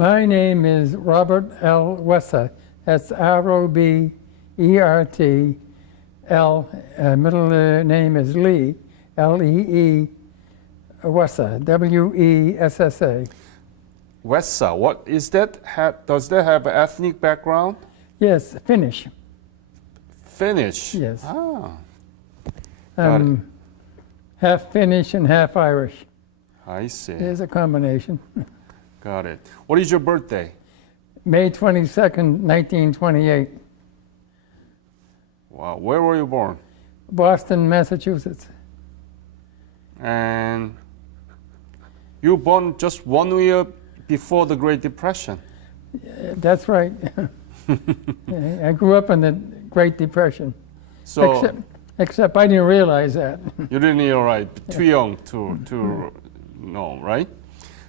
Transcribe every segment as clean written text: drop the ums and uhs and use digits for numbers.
My name is Robert L. Wessa. That's R-O-B-E-R-T. L, middle name is Lee, L-E-E, Wessa, W-E-S-S-A. Wessa, what is that? Does that have an ethnic background? Yes, Finnish. Finnish? Yes. Ah. Got it. Half Finnish and half Irish. I see. There's a combination. Got it. What is your birthday? May 22nd, 1928. Wow. Where were you born? Boston, Massachusetts. And you were born just 1 year before the Great Depression. That's right. I grew up in the Great Depression. So Except I didn't realize that. you didn't hear right. Too young to know, right?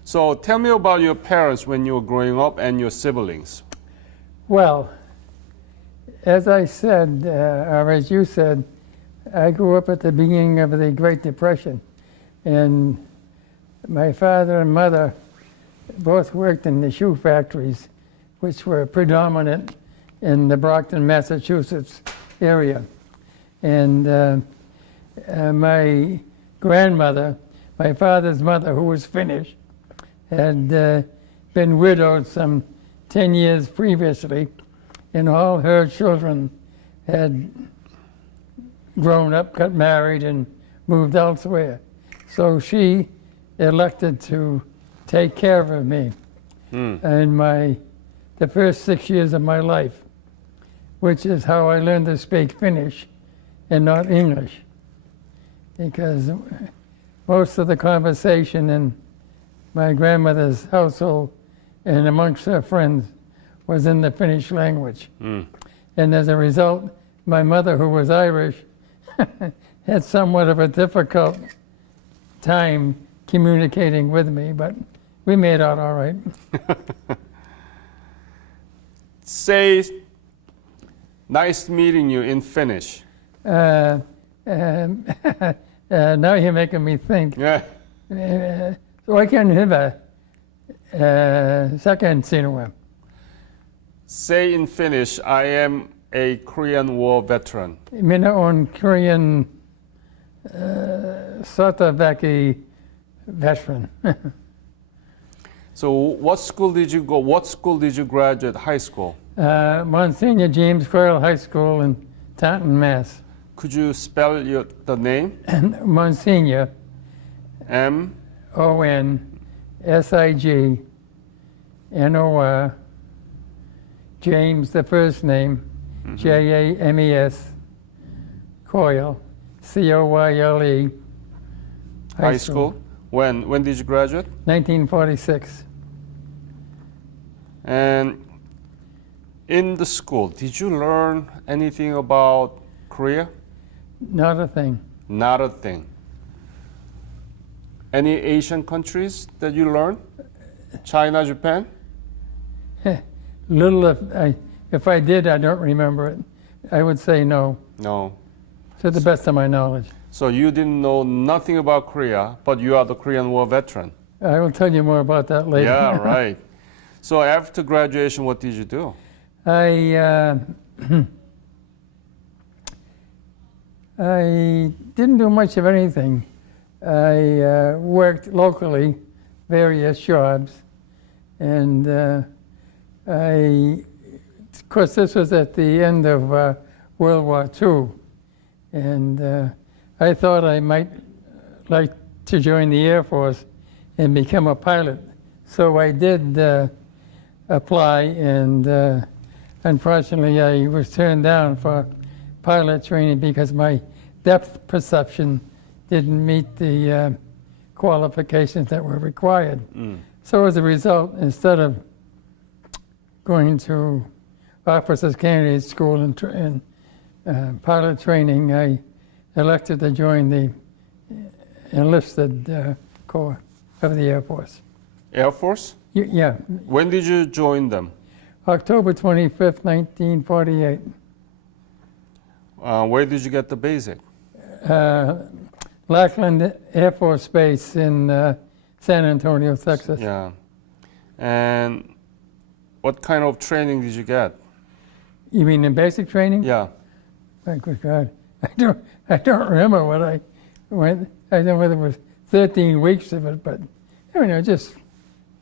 So tell me about your parents when you were growing up and your siblings. Well, as I said, or as you said, I grew up at the beginning of the Great Depression. And my father and mother both worked in the shoe factories, which were predominant in the Brockton, Massachusetts area. And my grandmother, my father's mother, who was Finnish, had been widowed some 10 years previously, and all her children had grown up, got married, and moved elsewhere. So she elected to take care of me in the first 6 years of my life, which is how I learned to speak Finnish and not English, because most of the conversation in my grandmother's household and amongst her friends was in the Finnish language. And as a result, my mother, who was Irish, had somewhat of a difficult time communicating with me, but we made out all right. Say, nice meeting you in Finnish. Now you're making me think. Yeah. Oikein hyvä second sinua. Say in Finnish, I am a Korean War veteran. Minä olen Korean sotaväki veteran. So what school did you go? What school did you graduate? High school? Monsignor James Quayle High School in Taunton, Mass. Could you spell the name? Monsignor. M. O-N-S-I-G-N-O-R, James, the first name, J-A-M-E-S, Coyle, C-O-Y-L-E, High school. When did you graduate? 1946. And in the school, did you learn anything about Korea? Not a thing. Not a thing. Any Asian countries that you learned? China, Japan? Little, if I did, I don't remember it. I would say no, No. to the best of my knowledge. So you didn't know nothing about Korea, but you are the Korean War veteran. I will tell you more about that later. Yeah, right. So after graduation, what did you do? I didn't do much of anything. I worked locally, various jobs, and of course, this was at the end of World War II, and I thought I might like to join the Air Force and become a pilot. So I did apply, and unfortunately, I was turned down for pilot training because my depth perception didn't meet the qualifications that were required. So as a result, instead of going to officers candidate school and pilot training, I elected to join the enlisted corps of the Air Force. Air Force? Yeah, When did you join them? October 25th, 1948. Where did you get the basic? Lackland Air Force Base in San Antonio, Texas. Yeah. And What kind of training did you get? You mean in basic training? Yeah. My good God, I don't remember what I went. I don't know whether it was 13 weeks of it, but just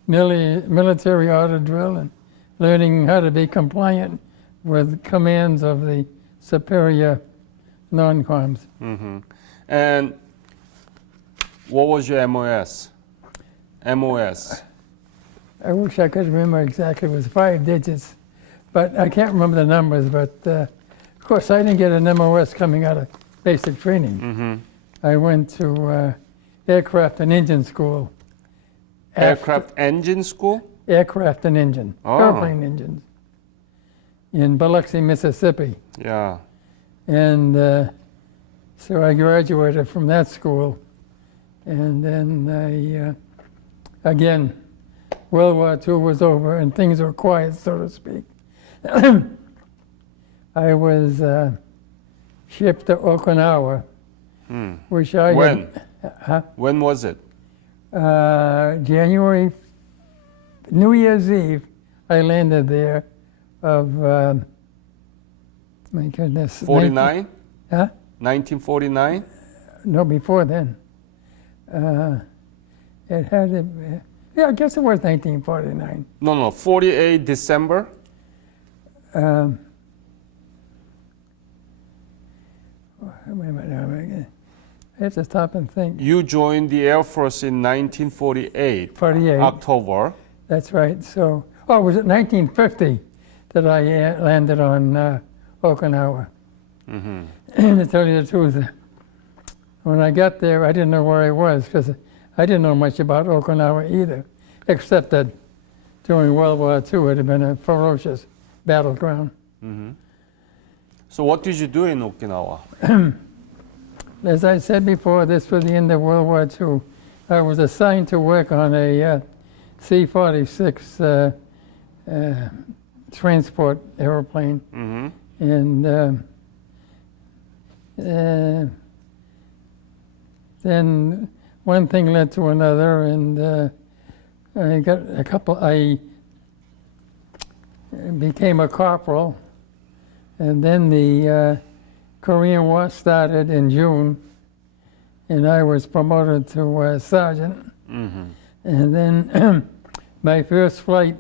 merely military order drill and learning how to be compliant with commands of the superior non-coms. Mm-hmm. And what was your MOS? MOS. I wish I could remember exactly. It was 5 digits, but I can't remember the numbers. But of course, I didn't get an MOS coming out of basic training. Mm-hmm. I went to aircraft and engine school. Aircraft engine school? Aircraft and engine, airplane engines, in Biloxi, Mississippi. Yeah. And so I graduated from that school. And then again, World War II was over and things were quiet, so to speak. I was shipped to Okinawa, which I When? had, When was it? January, New Year's Eve, I landed there of, my goodness. 49? Huh? 1949? No, before then. It had to be, yeah, I guess it was 1949. No, 48 December? Wait a minute, I have to stop and think. You joined the Air Force in 1948, 48. October. That's right. So, was it 1950 that I landed on Okinawa? Mm-hmm. To tell you the truth, when I got there, I didn't know where I was because I didn't know much about Okinawa either, except that during World War II it had been a ferocious battleground. Mm-hmm. So what did you do in Okinawa? As I said before, this was the end of World War II. I was assigned to work on a C-46 transport airplane. Mm-hmm. And then one thing led to another, and I got a couple. I became a corporal, and then the Korean War started in June, and I was promoted to sergeant. Mm-hmm. And then my first flight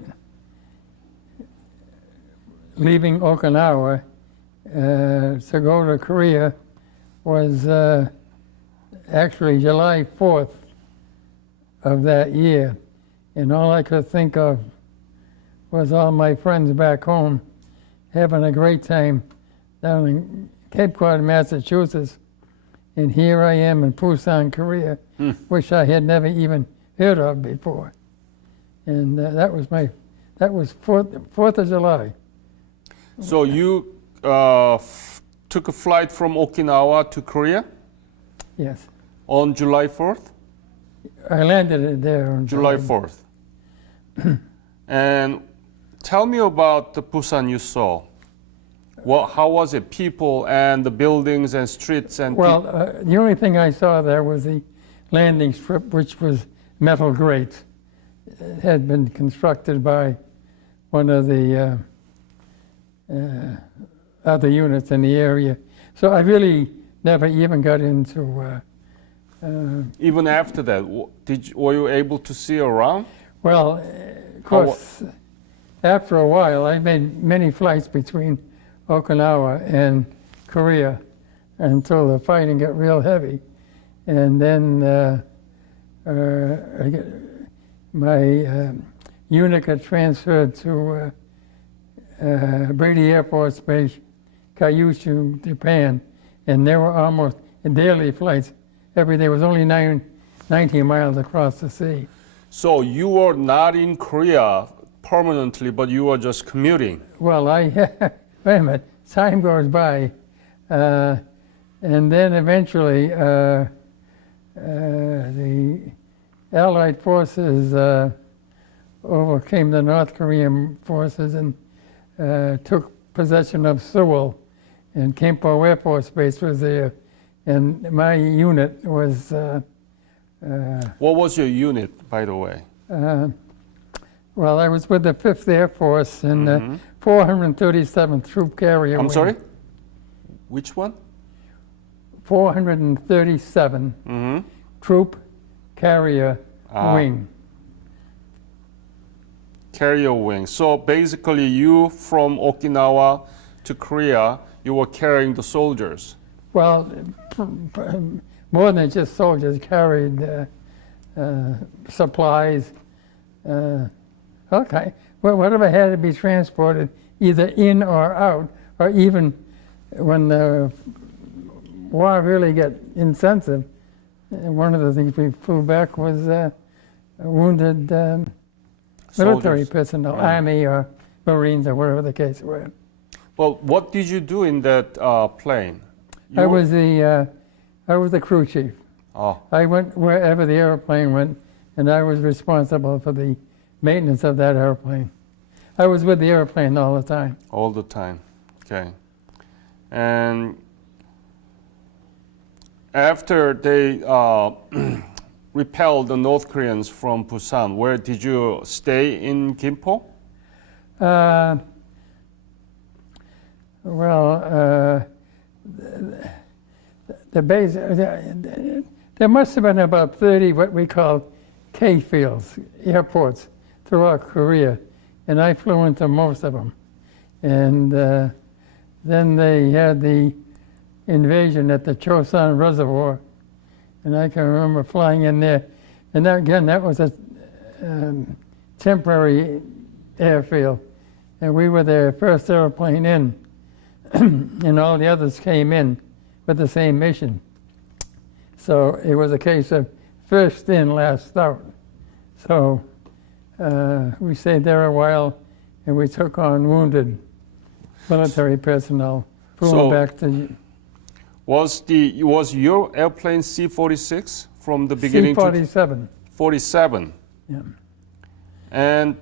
leaving Okinawa to go to Korea was actually July 4th of that year. And all I could think of was all my friends back home having a great time down in Cape Cod, Massachusetts. And here I am in Busan, Korea, which I had never even heard of before. And that was 4th of July. So you took a flight from Okinawa to Korea Yes. on July 4th? I landed there on July 4th. And tell me about the Busan you saw. How was it? People and the buildings and streets and Well, the only thing I saw there was the landing strip, which was metal grate. It had been constructed by one of the other units in the area. So I really never even got into... even after that, were you able to see around? Well, of course, after a while, I made many flights between Okinawa and Korea until the fighting got real heavy. And then my unit got transferred to Brady Air Force Base, Kyushu, Japan, and there were almost daily flights every day. It was only 19 miles across the sea. So you were not in Korea permanently, but you were just commuting. Well, wait a minute, time goes by, and then eventually the Allied forces overcame the North Korean forces and took possession of Seoul, and Kempo Air Force Base was there, and my unit was... What was your unit, by the way? Well, I was with the 5th Air Force in the 437th Troop Carrier I'm Wing. sorry? Which one? 437 Mm-hmm. Troop Carrier Ah. Wing. Carrier wing. So basically, you from Okinawa to Korea, you were carrying the soldiers. Well, more than just soldiers, carried supplies, okay, well, whatever had to be transported, either in or out, or even when the war really got intensive, one of the things we flew back was wounded military Soldiers. personnel, Right. Army or Marines or whatever the case was. Well, what did you do in that plane? I was the crew chief. Oh, I went wherever the airplane went, and I was responsible for the maintenance of that airplane. I was with the airplane all the time. all the time. Okay. And after they repelled the North Koreans from Busan, where did you stay in Gimpo? The base, there must have been about 30 what we call K fields, airports throughout Korea, and I flew into most of them. And then they had the invasion at the Chosun Reservoir, and I can remember flying in there. And that, again, that was a temporary airfield, and we were the first airplane in, and all the others came in with the same mission. So it was a case of first in, last out. So we stayed there a while, and we took on wounded military personnel, flew So- them back to Was your airplane C-46 from the beginning to C-47. 47? Yeah. And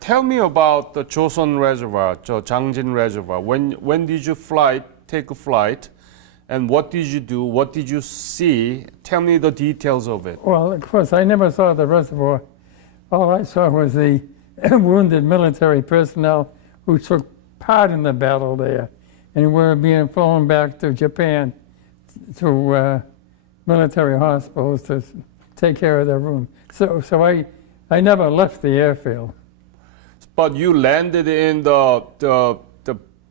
tell me about the Joseon Reservoir, Jangjin Reservoir. When did you take a flight, and what did you do? What did you see? Tell me the details of it. Well, of course, I never saw the reservoir. All I saw was the wounded military personnel who took part in the battle there, and were being flown back to Japan to military hospitals to take care of their wounds. So I never left the airfield. But you landed in the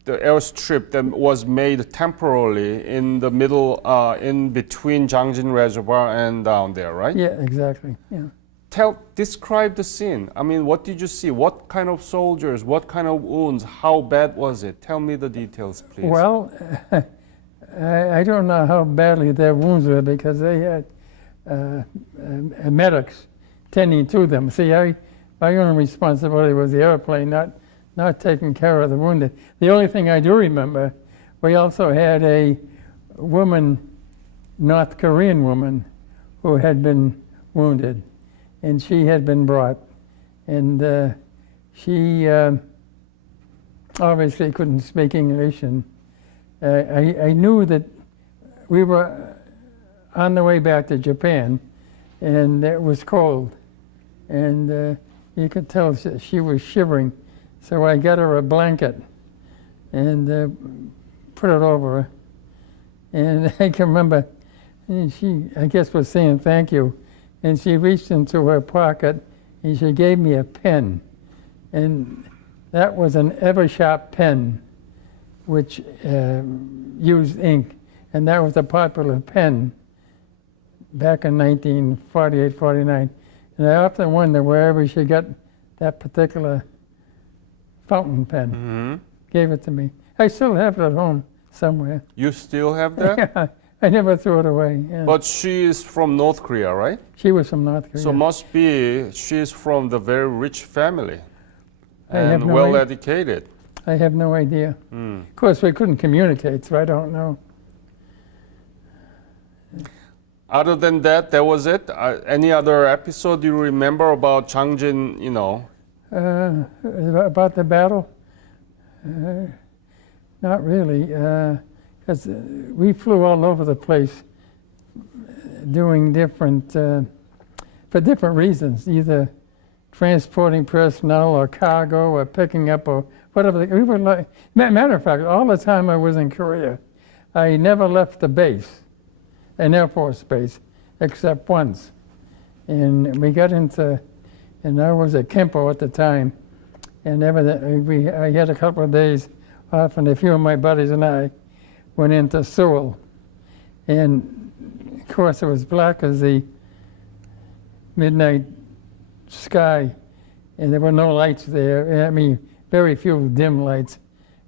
airstrip that was made temporarily in the middle, in between Jangjin Reservoir and down there, right? Yeah, exactly. Yeah. Describe the scene. I mean, what did you see? What kind of soldiers? What kind of wounds? How bad was it? Tell me the details, please. Well, I don't know how badly their wounds were because they had medics tending to them. See, my only responsibility was the airplane, not taking care of the wounded. The only thing I do remember, we also had a woman, North Korean woman, who had been wounded, and she had been brought, and she obviously couldn't speak English, and I knew that we were on the way back to Japan, and it was cold, and you could tell she was shivering, so I got her a blanket and put it over her, and I can remember, and she, I guess, was saying thank you, and she reached into her pocket and she gave me a pen, and that was an Eversharp pen which used ink, and that was a popular pen back in 1948, 49. And I often wonder wherever she got that particular fountain pen. Mm-hmm. Gave it to me. I still have it at home somewhere. You still have that? Yeah, I never threw it away. Yeah. But she is from North Korea, right? She was from North Korea. So must be she's from the very rich family I have and no well idea. educated. I have no idea. Mm. Of course, we couldn't communicate, so I don't know. Other than that, that was it. Any other episode you remember about Jangjin? You know, About the battle? Not really, because we flew all over the place doing different, for different reasons, either transporting personnel or cargo or picking up or whatever. We were like, matter of fact, all the time I was in Korea, I never left the base, an Air Force base, except once. And we got into, and I was at Kempo at the time, and I had a couple of days off, and a few of my buddies and I went into Seoul. And of course, it was black as the midnight sky, and there were no lights there. I mean, very few dim lights.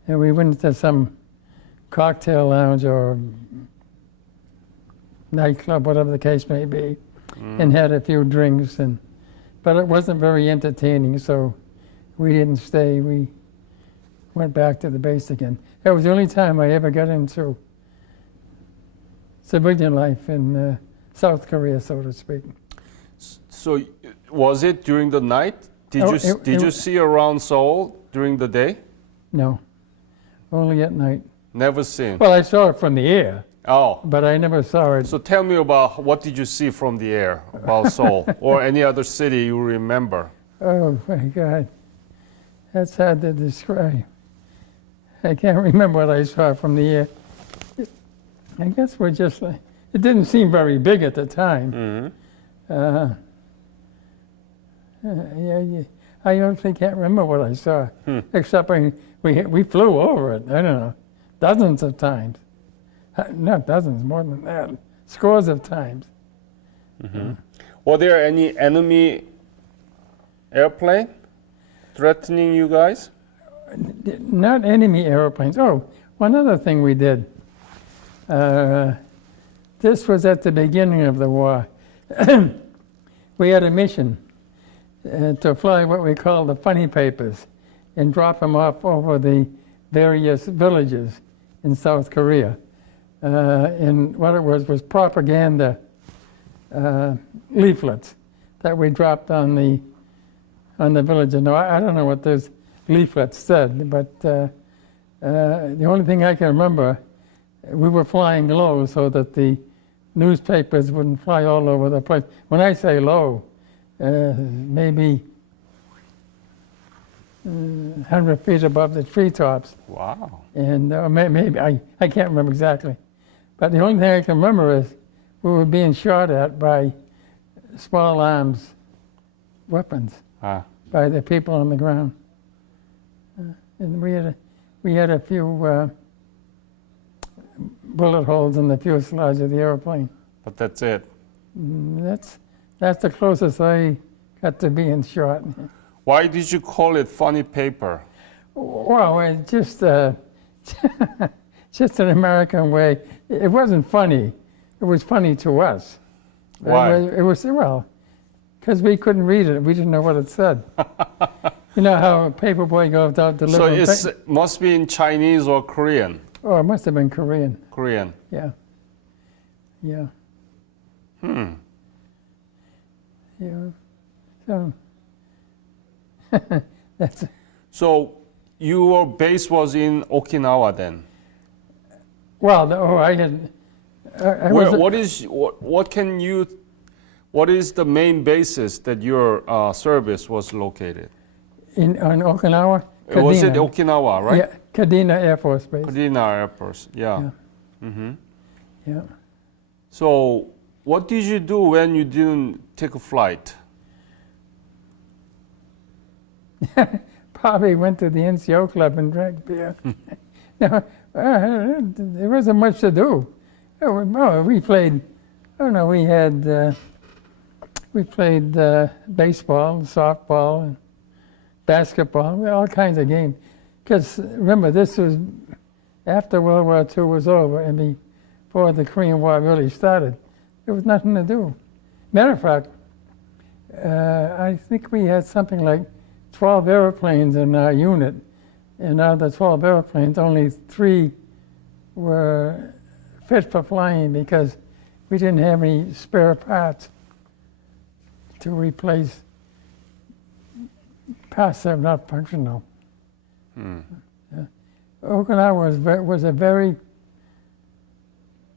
And we went to some cocktail lounge or nightclub, whatever the case may be, and had a few drinks. But it wasn't very entertaining, so we didn't stay. We went back to the base again. That was the only time I ever got into civilian life in South Korea, so to speak. So was it during the night? Did you see around Seoul during the day? No, only at night. Never seen. Well, I saw it from the air, Oh, but I never saw it. so tell me about what did you see from the air about Seoul or any other city you remember? Oh my God, that's hard to describe. I can't remember what I saw from the air. I guess we're just like, it didn't seem very big at the time. I honestly can't remember what I saw, except we flew over it, I don't know, dozens of times. Not dozens, more than that, scores of times. Were there any enemy airplane threatening you guys? Not enemy airplanes. Oh, one other thing we did. This was at the beginning of the war. We had a mission to fly what we call the funny papers and drop them off over the various villages in South Korea. And what it was propaganda leaflets that we dropped on the village. And I don't know what those leaflets said, but the only thing I can remember, we were flying low so that the newspapers wouldn't fly all over the place. When I say low, maybe 100 feet above the treetops. Wow. And maybe, I can't remember exactly. But the only thing I can remember is we were being shot at by small arms weapons by the people on the ground. And we had a few bullet holes in the fuselage of the airplane. But that's it. That's the closest I got to being shot. Why did you call it funny paper? Well, it just just an American way. It wasn't funny. It was funny to us. Why? It was well, because we couldn't read it. We didn't know what it said. You know how a paperboy goes out delivering. So it must be in Chinese or Korean? Oh, it must have been Korean. Korean. Yeah. Yeah. Yeah. So that's. So your base was in Okinawa then? Well, I had. What is the main basis that your service was located? On Okinawa? Kadena. Was it Okinawa, right? Yeah, Kadena Air Force Base. Kadena Air Force, yeah. Yeah. So what did you do when you didn't take a flight? Probably went to the NCO club and drank beer. No, there wasn't much to do. We played, we played baseball, softball, and basketball, all kinds of games. Because remember, this was after World War II was over and before the Korean War really started. There was nothing to do. Matter of fact, I think we had something like 12 airplanes in our unit. And out of the 12 airplanes, only 3 were fit for flying because we didn't have any spare parts to replace parts that are not functional. Okinawa was a very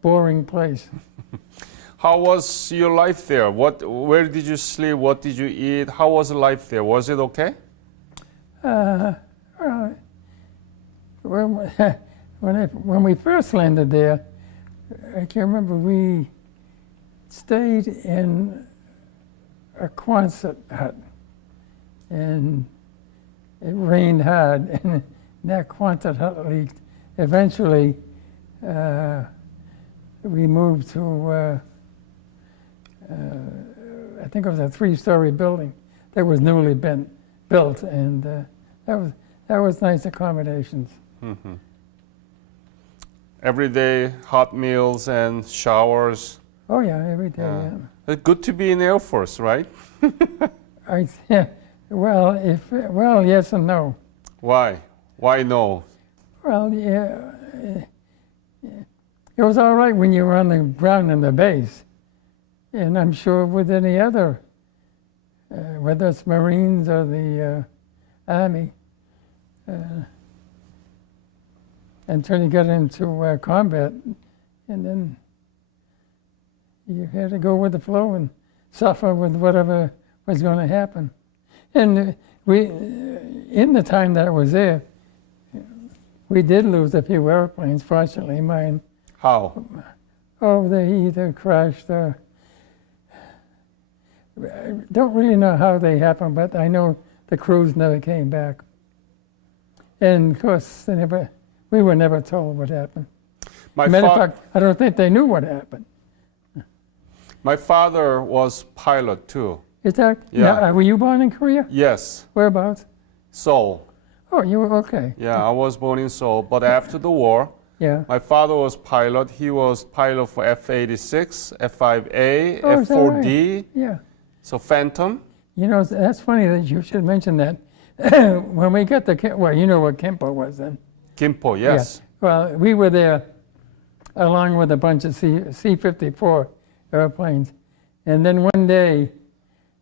boring place. How was your life there? Where did you sleep? What did you eat? How was life there? Was it okay? Well, when we first landed there, I can remember we stayed in a Quonset hut, and it rained hard, and that Quonset hut leaked. Eventually, we moved to, I think it was a 3-story building that was newly built, and that was nice accommodations. Mm-hmm. Every day, hot meals and showers. Oh yeah, every day. Yeah. It's good to be in Air Force, right? Well, yes and no. Why? Why no? Well, yeah, it was all right when you were on the ground in the base, and I'm sure with any other, whether it's Marines or the Army, until you got into combat, and then you had to go with the flow and suffer with whatever was going to happen. And in the time that I was there, we did lose a few airplanes, fortunately. Mine. How? Oh, they either crashed or... I don't really know how they happened, but I know the crews never came back. And of course, we were never told what happened. Matter of fact, I don't think they knew what happened. My father was pilot too. Is that? Yeah. Now, were you born in Korea? Yes. Whereabouts? Seoul. Oh, you were okay. Yeah, I was born in Seoul, but after the war, Yeah. my father was pilot. He was pilot for F-86, F-5A, Oh, is that F-4D, Yeah. so Phantom. You know, that's funny that you should mention that. When we got the, well, you know what Kimpo was then. Gimpo, yes. Yeah. Well, we were there along with a bunch of C-54 airplanes. And then one day,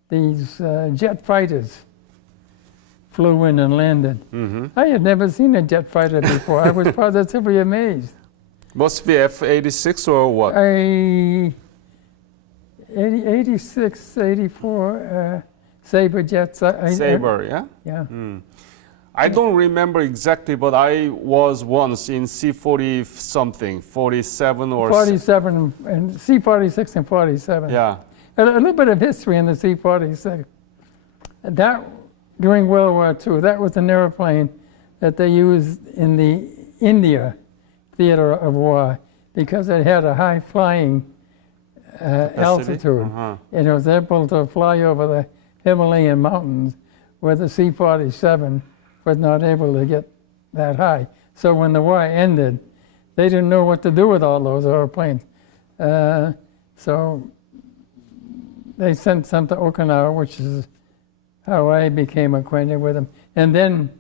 these jet fighters flew in and landed. Mm-hmm. I had never seen a jet fighter before. I was positively amazed. Must be F-86 or what? 86, 84 Sabre jets. Sabre, yeah? Yeah. Mm. I don't remember exactly, but I was once in C-40 something, 47 or... 47, and C-46 and 47. Yeah. A little bit of history in the C-46. That, during World War II, that was an airplane that they used in the India theater of war because it had a high flying altitude. Uh-huh. And it was able to fly over the Himalayan mountains where the C-47 was not able to get that high. So when the war ended, they didn't know what to do with all those airplanes. So they sent some to Okinawa, which is how I became acquainted with them. And then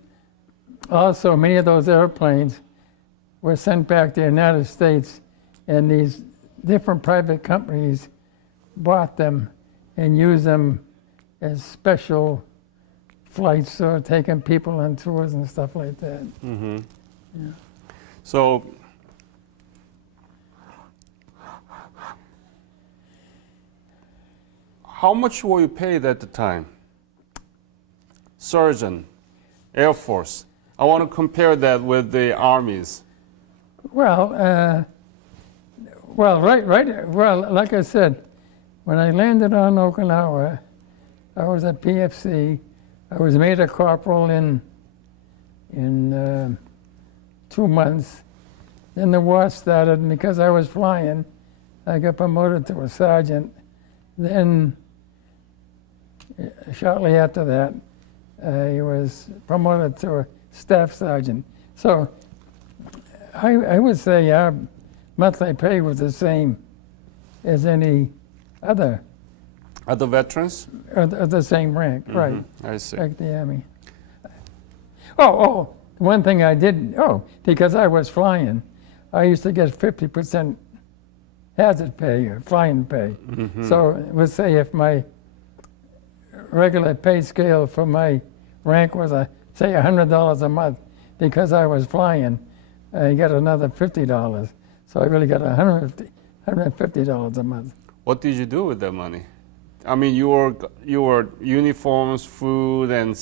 also many of those airplanes were sent back to the United States, and these different private companies bought them and used them as special flights or taking people on tours and stuff like that. Mm-hmm. Yeah. So, how much were you paid at the time? Surgeon, Air Force. I want to compare that with the armies. Well, Well, like I said, when I landed on Okinawa, I was at PFC. I was made a corporal in 2 months. Then the war started, and because I was flying, I got promoted to a sergeant. Then, shortly after that, I was promoted to a staff sergeant. So I would say our monthly pay was the same as any other. Other veterans? Of the same rank, right. I see. Like the Army. One thing I did, because I was flying, I used to get 50% hazard pay or flying pay. Mm-hmm. So let's say if my regular pay scale for my rank was, say, $100 a month, because I was flying, I got another $50. So I really got $150 a month. What did you do with that money? I mean, your uniforms, food, and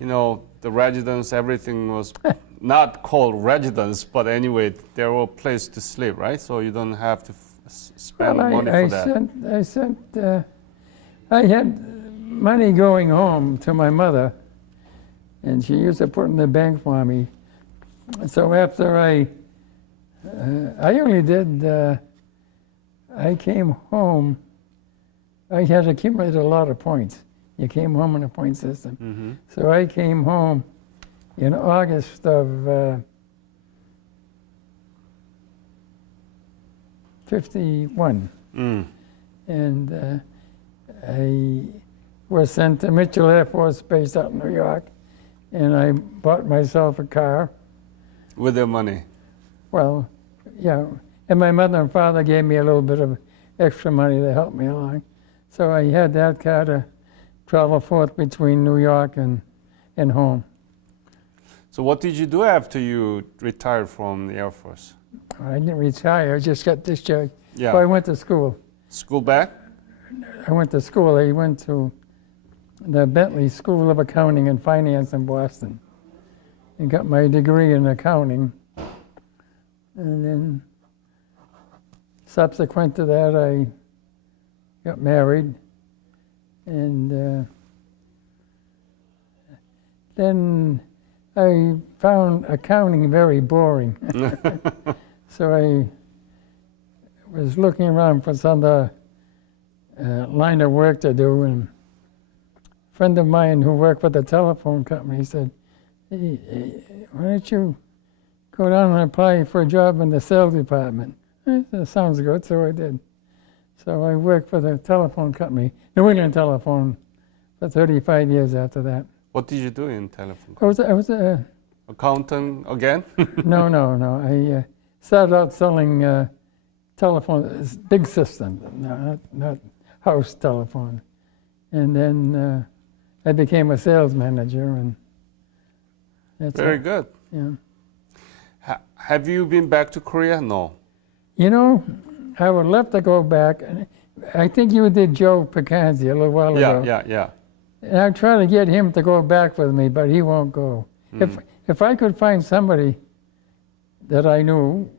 the residence, everything was not called residence, but anyway, there were place to sleep, right? So you don't have to spend money for that. I had money going home to my mother, and she used to put in the bank for me. So after I only did, I came home, I had accumulated a lot of points. You came home in a point system. Mm-hmm. So I came home in August of 51. And I was sent to Mitchell Air Force Base out in New York, and I bought myself a car. With their money? Well, yeah. And my mother and father gave me a little bit of extra money to help me along. So I had that car to travel forth between New York and home. So what did you do after you retired from the Air Force? I didn't retire, I just got discharged. Yeah. So I went to school. School back? I went to school. I went to the Bentley School of Accounting and Finance in Boston and got my degree in accounting. And then subsequent to that, I got married. And then I found accounting very boring. So I was looking around for some other line of work to do, and a friend of mine who worked for the telephone company said, hey, why don't you go down and apply for a job in the sales department? I said, sounds good, so I did. So I worked for the telephone company, New England Telephone, for 35 years after that. What did you do in telephone? I was a accountant again? No. I started out selling telephone, big systems, not house telephone. And then I became a sales manager, and that's Very it. good. Yeah. Have you been back to Korea? No. You know, I would love to go back. I think you did Joe Picanzi a little while ago. Yeah. And I'm trying to get him to go back with me, but he won't go. If I could find somebody that I knew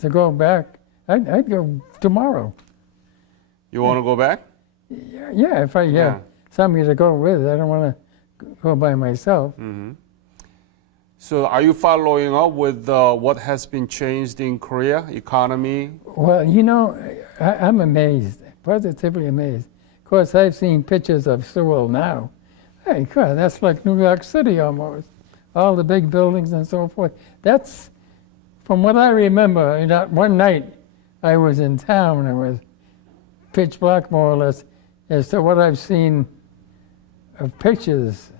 to go back, I'd go tomorrow. You want to go back? Yeah, if I had somebody to go with. I don't want to go by myself. Mm-hmm. So are you following up with what has been changed in Korea, economy? Well, you know, I'm amazed, positively amazed. Of course, I've seen pictures of Seoul now. Hey, God, that's like New York City almost. All the big buildings and so forth. That's, from what I remember, one night I was in town, it was pitch black more or less, as to what I've seen of pictures.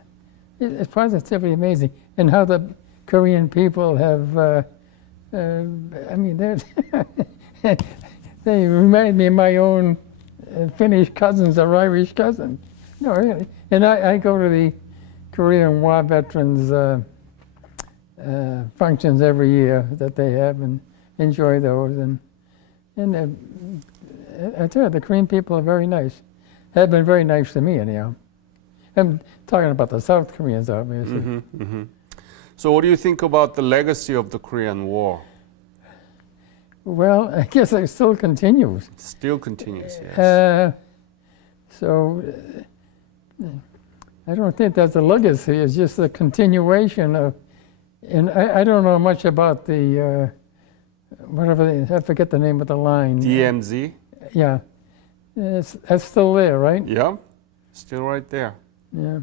It's positively amazing. And how the Korean people have, I mean, they remind me of my own Finnish cousins or Irish cousins. No, really. And I go to the Korean War veterans functions every year that they have and enjoy those. And I tell you, the Korean people are very nice. Have been very nice to me, anyhow. I'm talking about the South Koreans, obviously. Mm-hmm, mm-hmm. So what do you think about the legacy of the Korean War? Well, I guess it still continues. It still continues, yes. So I don't think that's a legacy. It's just a continuation of, and I don't know much about the, I forget the name of the line. DMZ? Yeah. That's still there, right? Yeah, still right there. Yeah.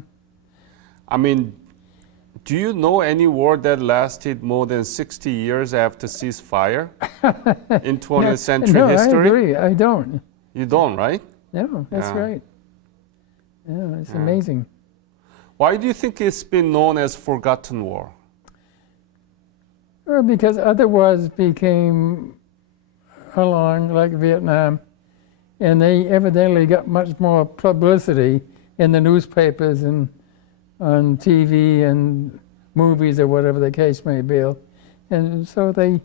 I mean, do you know any war that lasted more than 60 years after ceasefire in 20th century history? I agree. I don't. You don't, right? No, that's Yeah. right. Yeah, it's amazing. Why do you think it's been known as forgotten war? Well, because other wars became along, like Vietnam, and they evidently got much more publicity in the newspapers and on TV and movies or whatever the case may be. And so the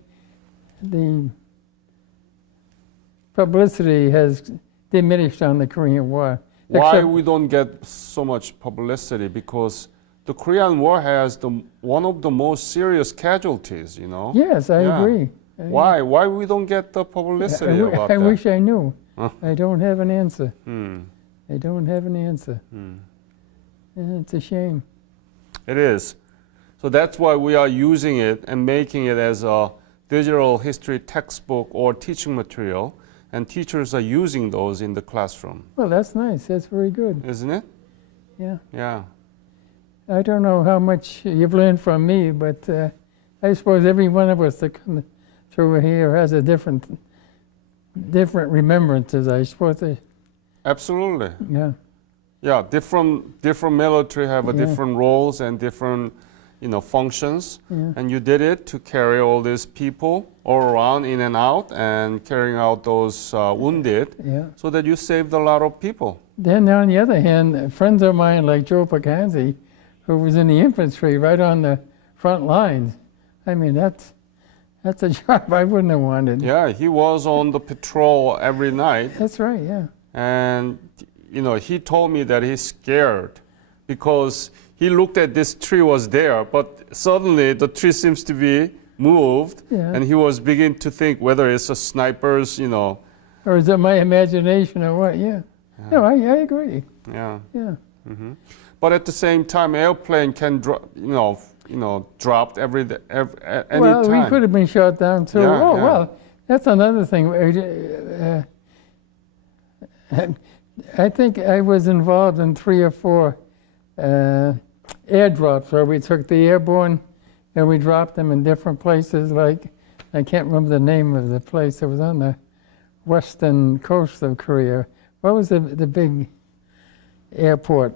publicity has diminished on the Korean War. Why Except- we don't get so much publicity? Because the Korean War has one of the most serious casualties, you know? Yes, I Yeah. agree. Why? Why we don't get the publicity about I that? wish I knew. Huh? I don't have an answer. Hmm. I don't have an answer. And it's a shame. It is. So that's why we are using it and making it as a digital history textbook or teaching material, and teachers are using those in the classroom, Well, that's nice. That's very good. isn't it? Yeah. Yeah. I don't know how much you've learned from me, but I suppose every one of us that comes through here has a different remembrances, I suppose. Absolutely. Yeah. Yeah, different military have a Yeah. different roles and different, functions. Yeah. And you did it to carry all these people all around, in and out, and carrying out those wounded, Yeah. so that you saved a lot of people. Then on the other hand, friends of mine like Joe Pacanzi, who was in the infantry right on the front lines, I mean, that's a job I wouldn't have wanted. Yeah, he was on the patrol every night, That's right, yeah. and he told me that he's scared because he looked at this tree was there, but suddenly the tree seems to be moved, Yeah. and he was beginning to think whether it's a snipers, Or is it my imagination or what? Yeah. No, I agree. yeah. Yeah. But at the same time, airplane can drop, dropped any Well, time. we could have been shot down too. Yeah, Oh, yeah. well, that's another thing. I think I was involved in 3 or 4 airdrops where we took the airborne and we dropped them in different places. Like, I can't remember the name of the place. It was on the western coast of Korea. What was the big airport?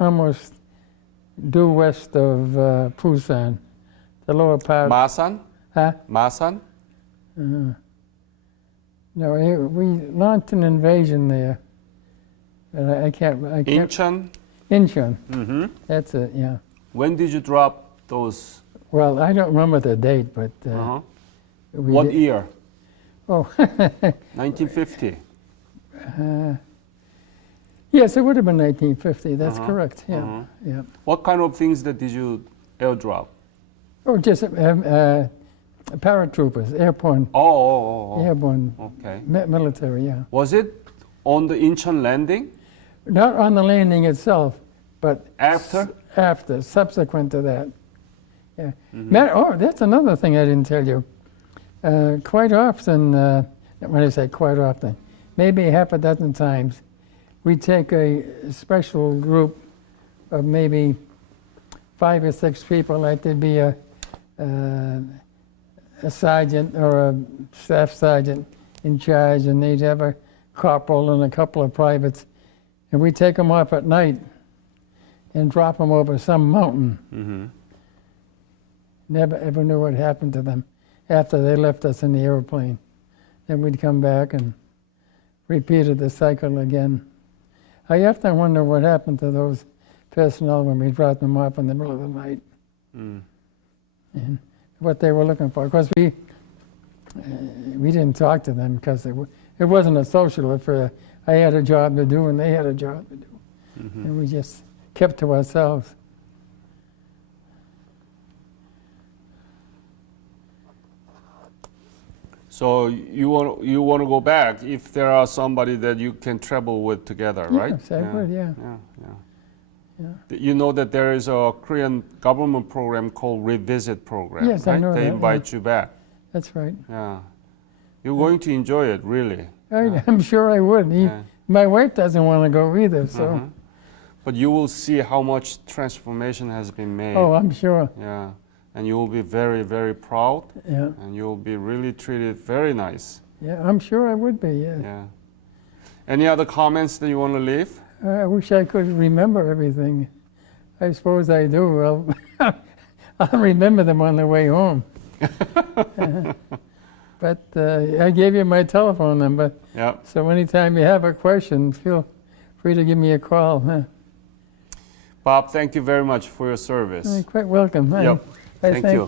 Almost due west of Busan, the lower part. Masan? Huh? Masan? No, we launched an invasion there. But I can't. Incheon? Incheon. Mm-hmm. That's it. Yeah. When did you drop those? Well, I don't remember the date, but we What did- year? Oh, 1950. yes, it would have been 1950. That's Uh-huh. correct. Yeah. Uh-huh. Yeah. What kind of things that did you airdrop? Oh, just paratroopers, airborne, Oh. airborne Okay. military. Yeah. Was it on the Incheon landing? Not on the landing itself, but After? after, subsequent to that. Yeah. That's another thing I didn't tell you. Quite often, when I say quite often, maybe half a dozen times, we take a special group of maybe 5 or 6 people, like there'd be a sergeant or a staff sergeant in charge, and they'd have a corporal and a couple of privates, and we take them off at night and drop them over some mountain. Mm-hmm. Never ever knew what happened to them after they left us in the airplane. Then we'd come back and repeated the cycle again. I often wonder what happened to those personnel when we dropped them off in the middle of the night and what they were looking for. Of course, we didn't talk to them because it wasn't a social affair. I had a job to do and they had a job to do. And we just kept to ourselves. So you want to go back if there are somebody that you can travel with together, right? Yes, I would, yeah. You know that there is a Korean government program called Revisit Program, Yes, right? I know They that, invite you back. That's right. Yeah. You're going to enjoy it, really. I'm sure I would. Yeah. My wife doesn't want to go either, so. Mhm. But you will see how much transformation has been made. Oh, I'm sure. Yeah. And you will be very, very proud, Yeah, and you will be really treated very nice. yeah, I'm sure I would be. Yeah. Yeah. Any other comments that you want to leave? I wish I could remember everything. I suppose I do. Well, I'll remember them on the way home. But I gave you my telephone number, Yeah. so anytime you have a question, feel free to give me a call. Bob, thank you very much for your service. You're quite welcome. Yep. I Thank you.